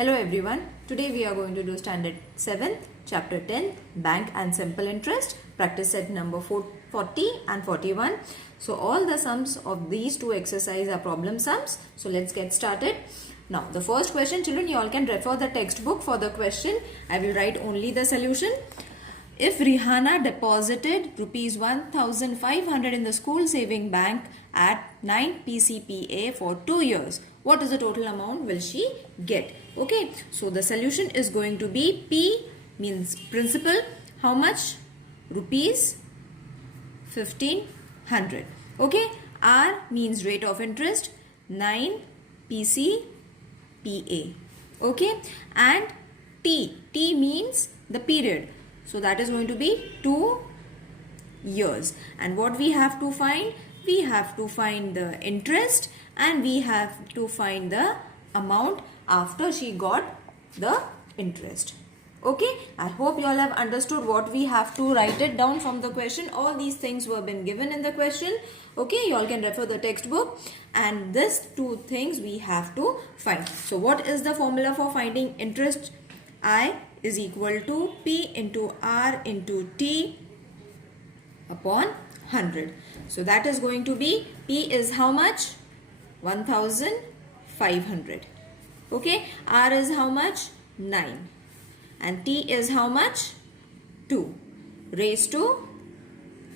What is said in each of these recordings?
Hello everyone, today we are going to do standard 7th, chapter 10, bank and simple interest, practice set number 40 and 41. So all the sums of these two exercises are problem sums. So let's get started. Now the first question, children, you all can refer the textbook for the question. I will write only the solution. If Rihanna deposited rupees 1,500 in the school saving bank at 9 PCPA for 2 years, what is the total amount will she get? Okay, so the solution is going to be P means principal. How much? Rupees 1,500. Okay, R means rate of interest, 9 PCPA. Okay, and T means the period. So that is going to be 2 years. And what we have to find? We have to find the interest and we have to find the amount after she got the interest. Okay, I hope you all have understood what we have to write it down from the question. All these things were been given in the question. Okay, you all can refer the textbook and these two things we have to find. So what is the formula for finding interest? I is equal to P into R into T upon 100. So that is going to be, P is how much? 1,500. Okay, R is how much? 9. And T is how much? 2 raised to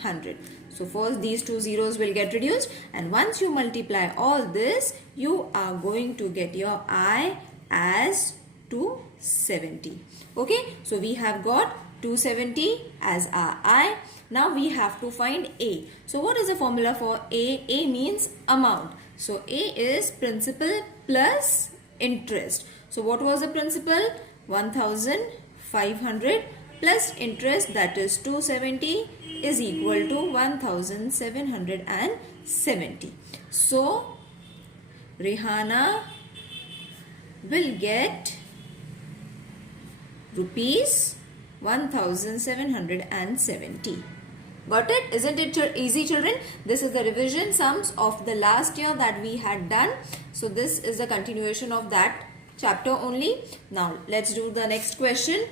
100. So first these two zeros will get reduced, and once you multiply all this, you are going to get your I as 270. Okay, so we have got 270 as our I. Now we have to find A. So what is the formula for A? A means amount. So A is principal plus interest. So what was the principal? 1,500 plus interest, that is 270, is equal to 1,770. So Rihanna will get rupees 1,770. Got it? Isn't it easy, children? This is the revision sums of the last year that we had done. So this is the continuation of that chapter only. Now let's do the next question.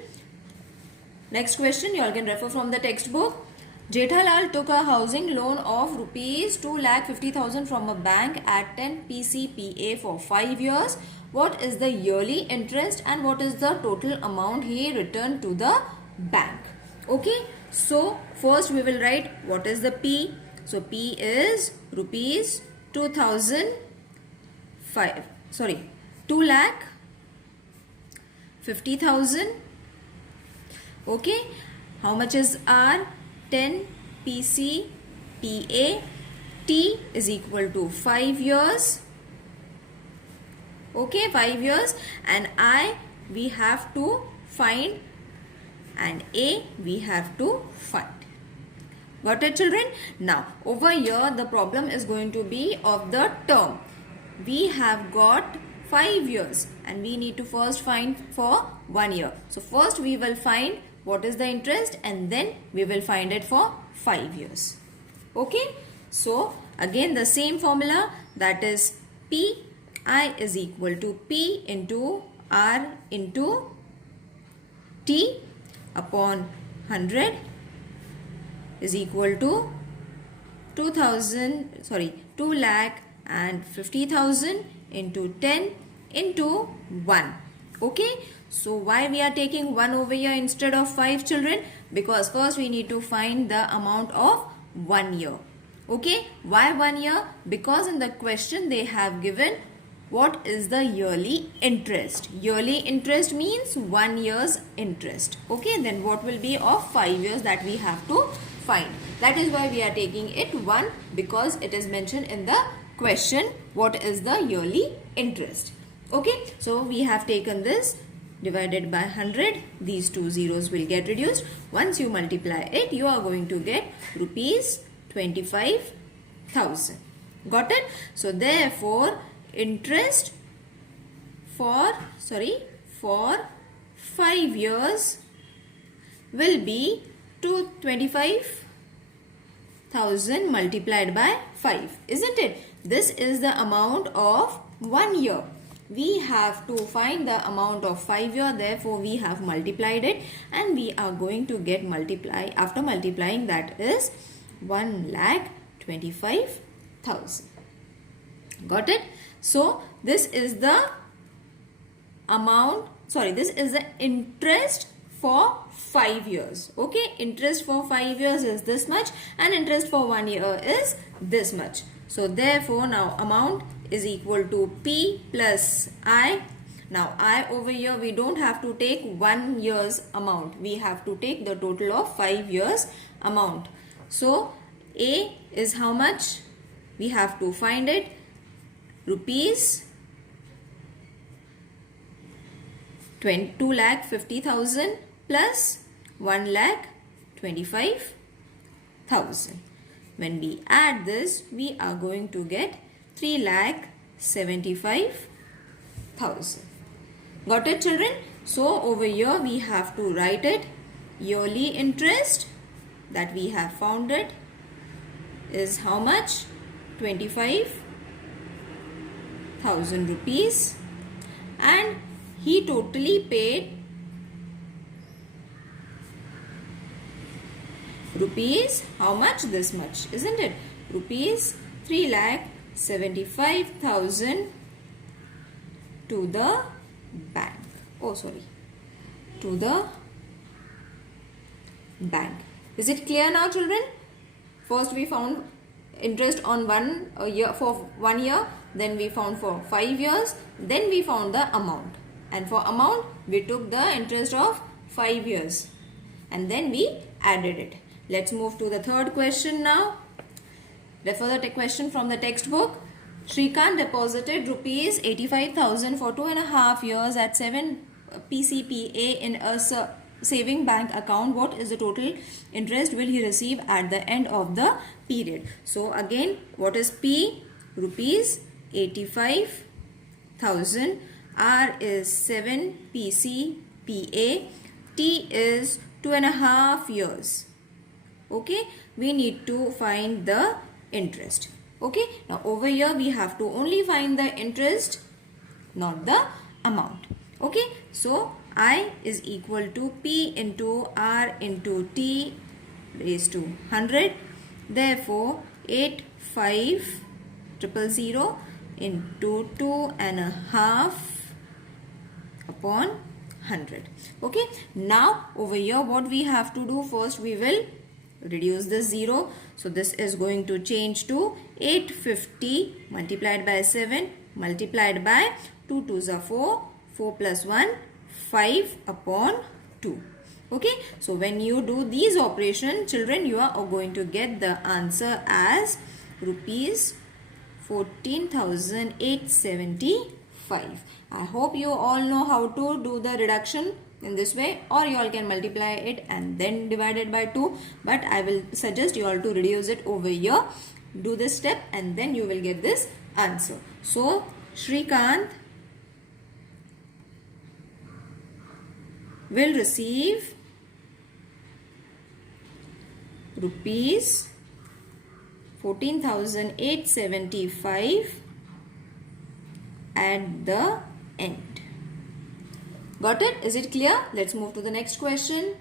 Next question, you all can refer from the textbook. Jethalal took a housing loan of rupees 2,50,000 from a bank at 10 PCPA for 5 years. What is the yearly interest and what is the total amount he returned to the bank? Okay, so first we will write what is the P. So P is rupees 2,50,000. Okay, how much is R? 10 PCPA. T is equal to 5 years. Okay, 5 years, and I we have to find and A we have to find. Got it, children? Now over here the problem is going to be of the term. We have got 5 years and we need to first find for 1 year. So first we will find what is the interest and then we will find it for 5 years. Okay, so again the same formula, that is P I is equal to P into R into T upon 100 is equal to 2,50,000 into 10 into 1. Okay, so why we are taking 1 over here instead of 5, children? Because first we need to find the amount of 1 year. Okay, why 1 year? Because in the question they have given what is the yearly interest. Yearly interest means 1 year's interest. Okay, then what will be of 5 years that we have to find. That is why we are taking it 1, because it is mentioned in the question what is the yearly interest. Okay, so we have taken this divided by 100. These two zeros will get reduced. Once you multiply it, you are going to get rupees 25,000. Got it? So therefore interest for 5 years will be 25,000 multiplied by 5, isn't it? This is the amount of 1 year. we have to find the amount of 5 year. Therefore, we have multiplied it and we are going to get after multiplying that is 1,25,000. Got it? So, this is the this is the interest for 5 years. Okay, interest for 5 years is this much and interest for 1 year is this much. So, therefore, now amount is equal to P plus I. Now, I over here, we don't have to take 1 year's amount. We have to take the total of 5 years amount. So, A is how much? We have to find it. Rupees 2,50,000 plus 1,25,000. When we add this, we are going to get 3,75,000. Got it, children? So, over here we have to write it. Yearly interest that we have found it is how much? 25,000 rupees, and he totally paid rupees how much? This much, isn't it? Rupees 3,75,000 to the bank. Oh, sorry. To the bank. Is it clear now, children? First we found interest on 1 year for 1 year, then we found for 5 years, then we found the amount. And for amount, we took the interest of 5 years and then we added it. Let's move to the third question now. Refer the question from the textbook. Shrikant deposited rupees 85,000 for 2.5 years at 7 PCPA in a saving bank account. What is the total interest will he receive at the end of the period? So again, what is P? Rupees 85,000. R is 7 PCPA. T is 2.5 years. Okay, we need to find the interest. Okay, now over here we have to only find the interest, not the amount. Okay, so I is equal to P into R into T raised to 100. Therefore, 85,000 into 2.5 upon 100. Okay, now over here what we have to do, first we will reduce this 0. So this is going to change to 850 multiplied by 7 multiplied by 2 2s are 4, 4 plus 1, 5 upon 2. Okay, so when you do these operations, children, you are going to get the answer as rupees 14,875. I hope you all know how to do the reduction in this way, or you all can multiply it and then divide it by 2, but I will suggest you all to reduce it over here. Do this step and then you will get this answer. So Shrikant will receive rupees 14,875 at the end. Got it? Is it clear? Let's move to the next question.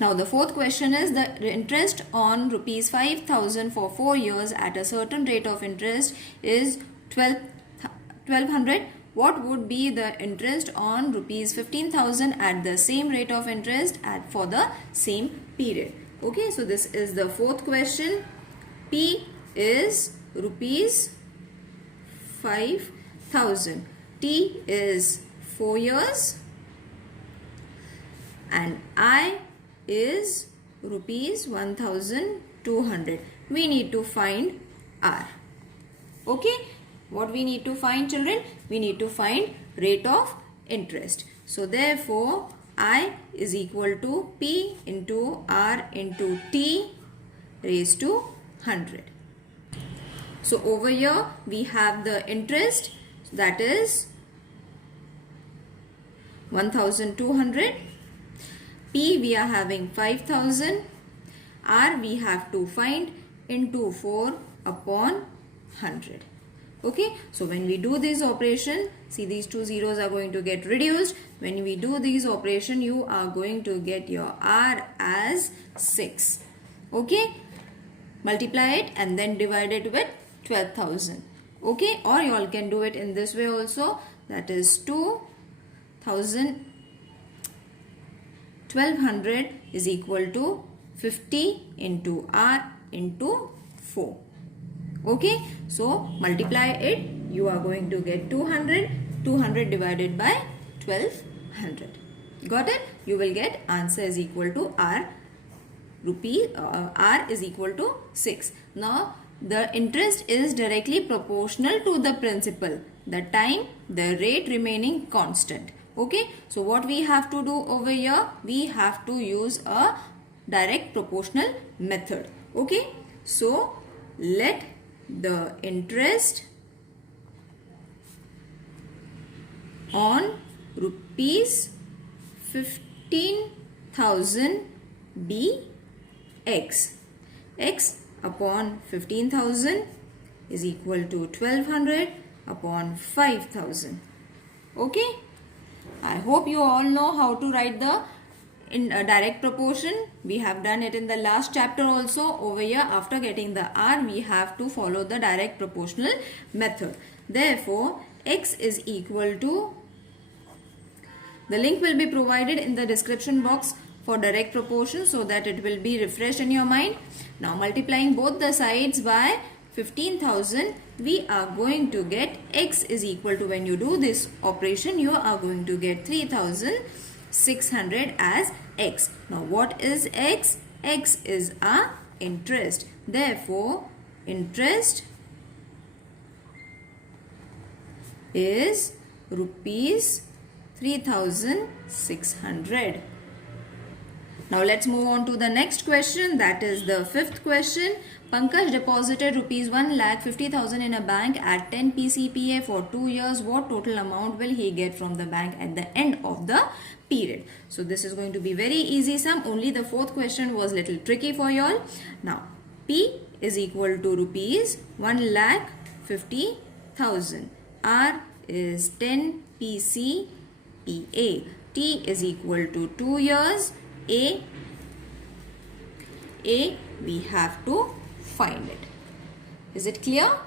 Now the fourth question is the interest on rupees 5,000 for 4 years at a certain rate of interest is 1200. What would be the interest on rupees 15,000 at the same rate of interest for the same period? Okay, so this is the fourth question. P is rupees 5,000. T is 4 years and I is rupees 1,200. We need to find R. Okay, what we need to find, children? We need to find rate of interest. So therefore I is equal to P into R into T raised to 100. So over here we have the interest, that is 1,200. P we are having 5,000. R we have to find into 4 upon 100. Okay, so when we do this operation, See, these two zeros are going to get reduced. When we do these operation, you are going to get your R as 6. Okay, multiply it and then divide it with 12,000. Okay, or you all can do it in this way also, that is 1200 is equal to 50 into R into 4. Okay, so multiply it, you are going to get 200. 200 divided by 1200. Got it? You will get answer is equal to R is equal to 6. Now the interest is directly proportional to the principal, the time, the rate remaining constant. Okay, so what we have to do over here, we have to use a direct proportional method. Okay, so let the interest on rupees 15,000 be X. X upon 15,000 is equal to 1200 upon 5,000. Okay, I hope you all know how to write the in a direct proportion. We have done it in the last chapter also. Over here, after getting the R, we have to follow the direct proportional method. Therefore, X is equal to, the link will be provided in the description box for direct proportion so that it will be refreshed in your mind. Now multiplying both the sides by 15,000, we are going to get X is equal to, when you do this operation, you are going to get 3,600 as X. Now what is X? X is our interest. Therefore, interest is rupees 3,600. Now let's move on to the next question, that is the fifth question. Pankaj deposited rupees 1,50,000 in a bank at 10 PCPA for 2 years. What total amount will he get from the bank at the end of the period? So this is going to be very easy sum. Only the fourth question was little tricky for you all. Now P is equal to rupees 1,50,000. R is 10 PCPA. T is equal to 2 years. A we have to find it. Is it clear?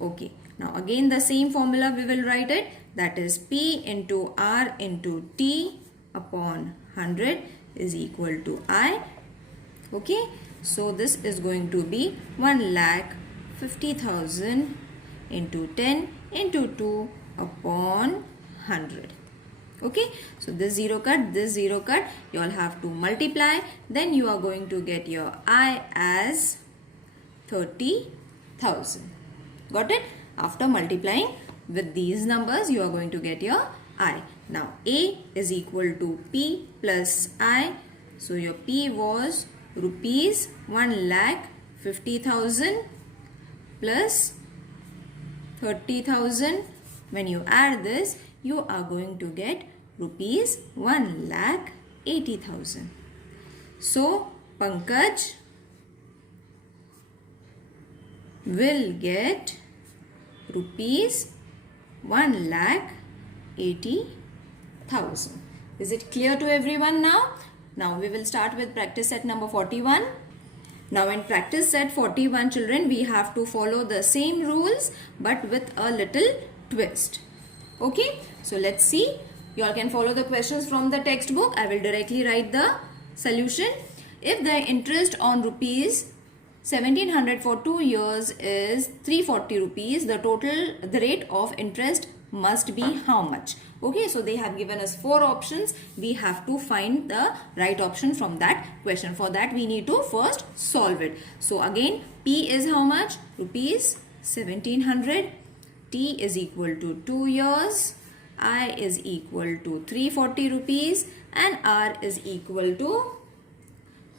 Okay. Now again the same formula we will write it. That is P into R into T upon 100 is equal to I. Okay. So this is going to be 1,50,000 into 10 into 2 upon 100. Okay, so this zero cut, you all have to multiply. Then you are going to get your I as 30,000. Got it? After multiplying with these numbers, you are going to get your I. Now A is equal to P plus I. So your P was rupees 1,50,000 plus 30,000. When you add this, you are going to get rupees 1,80,000. So Pankaj will get rupees 1,80,000. Is it clear to everyone now? Now we will start with practice set number 41. Now in practice set 41, children, we have to follow the same rules but with a little twist. Okay, so let's see. You all can follow the questions from the textbook. I will directly write the solution. If the interest on rupees 1,700 for 2 years is 340 rupees, the rate of interest must be how much? Okay, so they have given us 4 options. We have to find the right option from that question. For that, we need to first solve it. So again, P is how much? Rupees 1,700. T is equal to 2 years. I is equal to 340 rupees. And R is equal to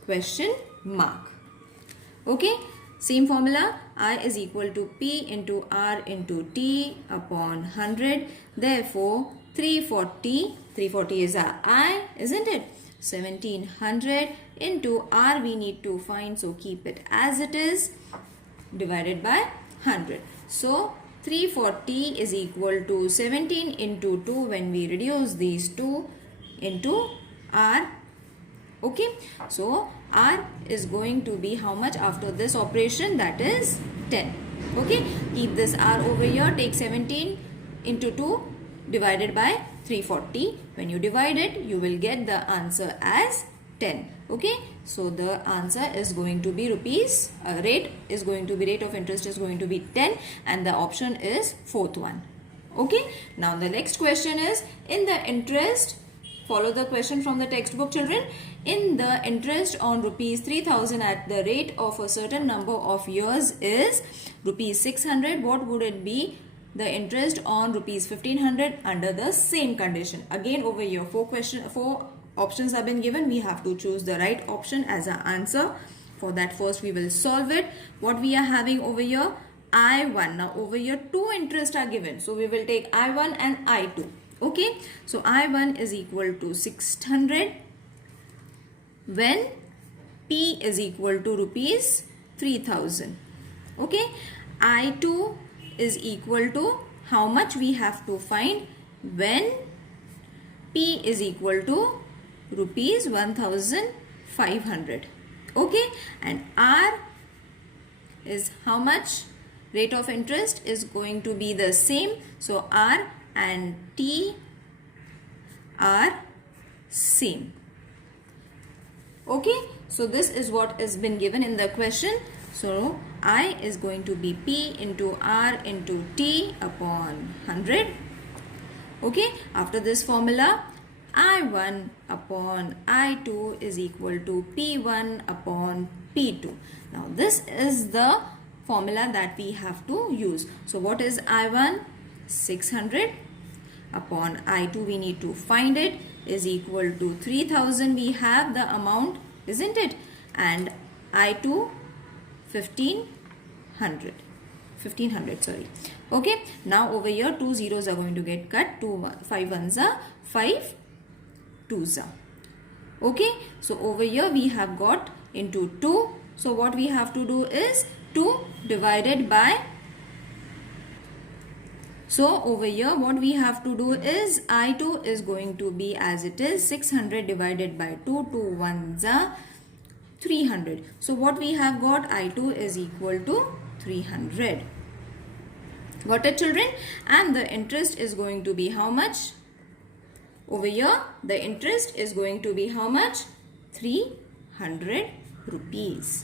question mark. Okay, same formula. I is equal to P into R into T upon 100. Therefore, 340 is our I, isn't it? 1,700 into R we need to find, so keep it as it is, divided by 100. So 340 is equal to 17 into 2 when we reduce these two into r. Okay, so r is going to be how much after this operation? That is 10. Okay, keep this r over here. Take 17 into 2 divided by 340. When you divide it, you will get the answer as 10. Okay, so the answer is going to be rate of interest is going to be 10, and the option is fourth one. Okay, now the next question is, in the interest, follow the question from the textbook, children. In the interest on rupees 3000 at the rate of a certain number of years is rupees 600, what would it be the interest on rupees 1500 under the same condition? Again, over here four options have been given. We have to choose the right option as our answer. For that, first we will solve it. What we are having over here? I1. Now over here two interests are given, so we will take I1 and I2. Okay, so I1 is equal to 600 when P is equal to rupees 3000. Okay, I2 is equal to how much we have to find when P is equal to rupees 1500. Okay, and R is how much? Rate of interest is going to be the same, so R and T are same. Okay, so this is what has been given in the question. So I is going to be P into R into T upon 100. Okay, after this formula, I1 upon I2 is equal to P1 upon P2. Now this is the formula that we have to use. So what is I1? 600 upon I2, we need to find it, is equal to 3000. We have the amount, isn't it? And I2 1500, sorry. Okay, now over here two zeros are going to get cut. 5 ones are 5 2s are. Okay, so over here we have got into 2. So what we have to do is 2 divided by, so over here what we have to do is I2 is going to be as it is 600 divided by 2. 2 ones are 300. So what we have got, I2 is equal to 300. Got it, children? And the interest is going to be how much? Over here the interest is going to be how much? 300 rupees.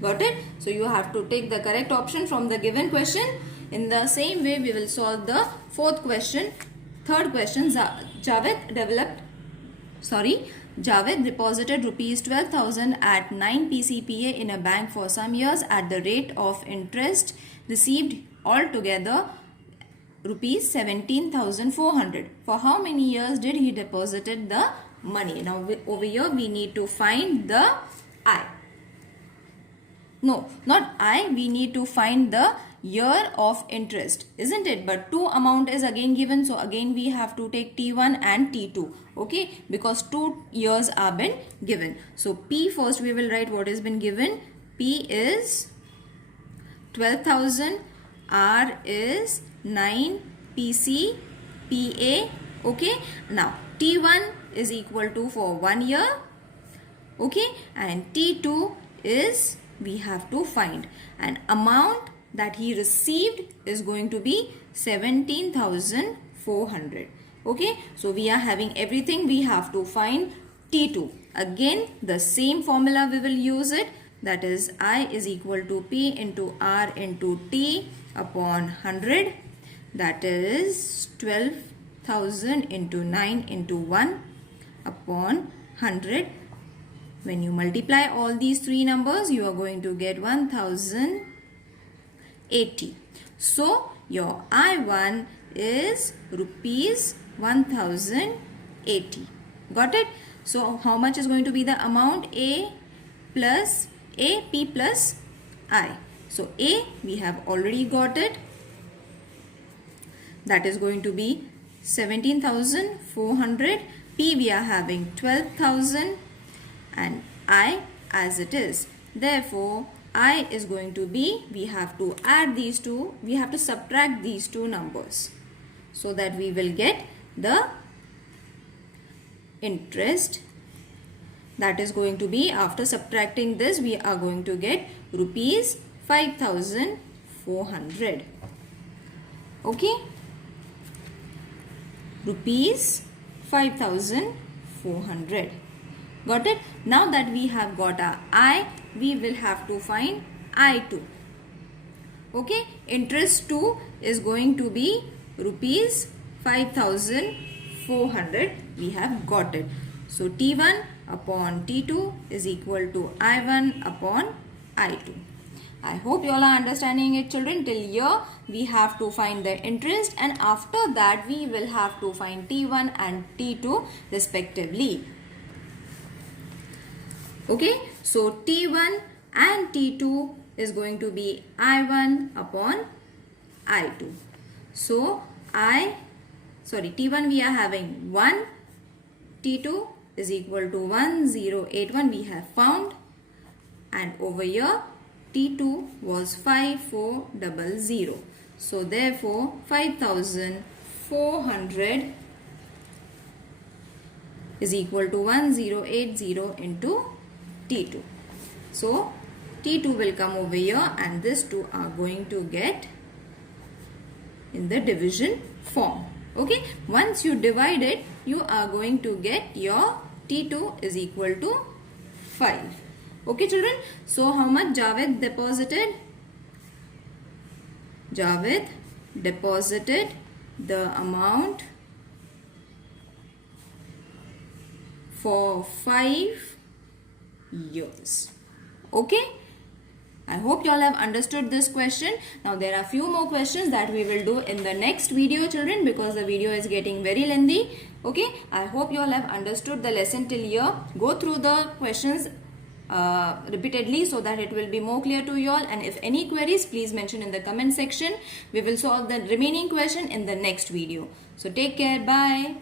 Got it? So you have to take the correct option from the given question. In the same way we will solve the fourth question. Third question, Javed deposited rupees 12,000 at 9 PCPA in a bank for some years at the rate of interest received altogether rupees 17,400. For how many years did he deposited the money? Now over here we need to find the I. No, not I. We need to find the year of interest, isn't it? But two amount is again given, so again we have to take T1 and T2. Okay, because 2 years are been given. So P first we will write what has been given. P is 12,000. R is 9 PC PA. Okay, now T1 is equal to for 1 year. Okay, and T2 is we have to find an amount that he received is going to be 17,400. Okay, so we are having everything. We have to find T2. Again the same formula we will use it, that is I is equal to P into R into T upon 100, that is 12,000 into 9 into 1 upon 100. When you multiply all these three numbers, you are going to get 1080. So your I1 is rupees 1080. Got it? So how much is going to be the amount? P plus I. So A we have already got it. That is going to be 17,400. P we are having 12,000 and I as it is. Therefore, I is going to be, we have to add these two, we have to subtract these two numbers so that we will get the interest. That is going to be, after subtracting this, we are going to get rupees 5,400. Okay, rupees 5,400. Got it? Now that we have got our I, we will have to find I2. Okay, interest 2 is going to be rupees 5,400. We have got it. So T1 upon T2 is equal to I1 upon I2. I hope you all are understanding it, children. Till here we have to find the interest, and after that we will have to find T1 and T2 respectively. Okay, so T1 and T2 is going to be I1 upon I2. So T1 we are having 1, T2 is equal to 1081 we have found, and over here T2 was 5400. So therefore 5,400 is equal to 1080 into T2. So T2 will come over here, and these two are going to get in the division form. Okay, once you divide it, you are going to get your T2 is equal to 5. Okay, children. So how much Javed deposited? Javed deposited the amount for 5 years. Okay, I hope you all have understood this question. Now there are few more questions that we will do in the next video, children, because the video is getting very lengthy. Okay, I hope you all have understood the lesson till here. Go through the questions repeatedly so that it will be more clear to you all, and if any queries, please mention in the comment section. We will solve the remaining question in the next video. So take care. Bye.